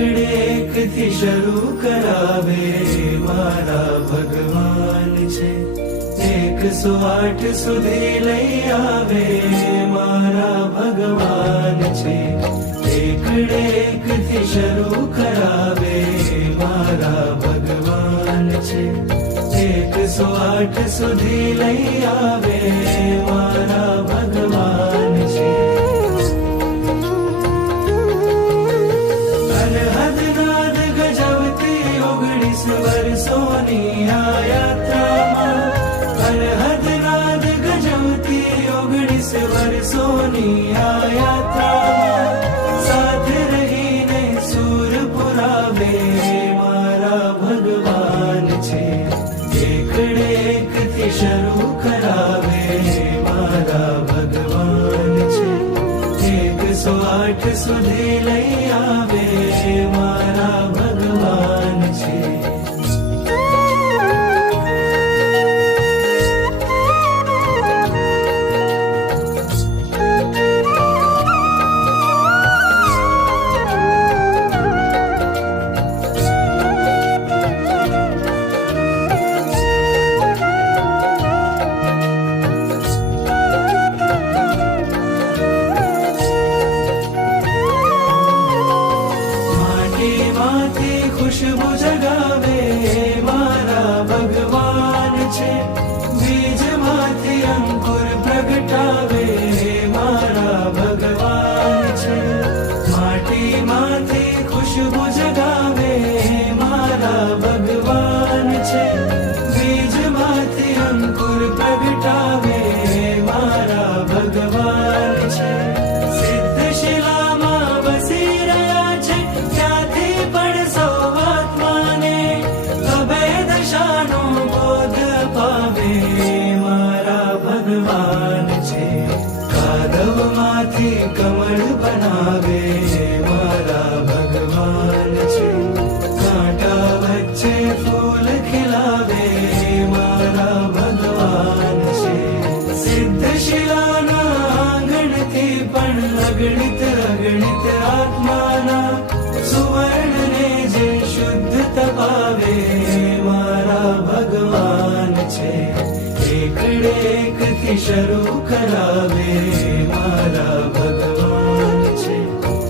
એકડે એકથી શરૂ કરાવે મારા ભગવાન છે. 108 સુધી લઈ આવે મારા ભગવાન છે. એકડે એકથી શરૂ કરાવે મારા ભગવાન છે. 108 સુધી લઈ આવે મારા ભગવાન છે. અનહદ નાદ ગજવતી 19 વર્ષોની આ યાત્રામાં, અનહદ નાદ ગજવતી 19 વર્ષોની આ યાત્રામાં, સાથે રહીને સૂર પુરાવે મારા ભગવાન છે. એકડે એકથી શરૂ કરાવે મારા ભગવાન છે. 108 સુધી લઈ આવે મારા ભગવાન છે. ખુશબુ જગાવે મારા ભગવાન છે. બીજમાંથી અંકુર પ્રગટાવે મારા ભગવાન છે. માટીમાંથી ખુશબુ જગાવે મારા ભગવાન છે. બીજમાંથી અંકુર પ્રગટાવે મારા ભગવાન છે. સિદ્ધ શિલામાં વસી રહ્યા છે, ત્યાંથી પણ સૌ આત્માને અભેદ શાનો બોધ પાવે મારા ભગવાન છે. કાદવમાંથી કમળ બનાવે મારા ભગવાન છે. કાંટા વચ્ચે ફૂલ ખીલાવે મારા ભગવાન છે. સિદ્ધ શિલાના આંગણથી પણ અગણિત અગણિત આત્માના સુવર્ણને જે શુદ્ધ તપાવે મારા ભગવાન છે. એકડે એકથી શરૂ કરાવે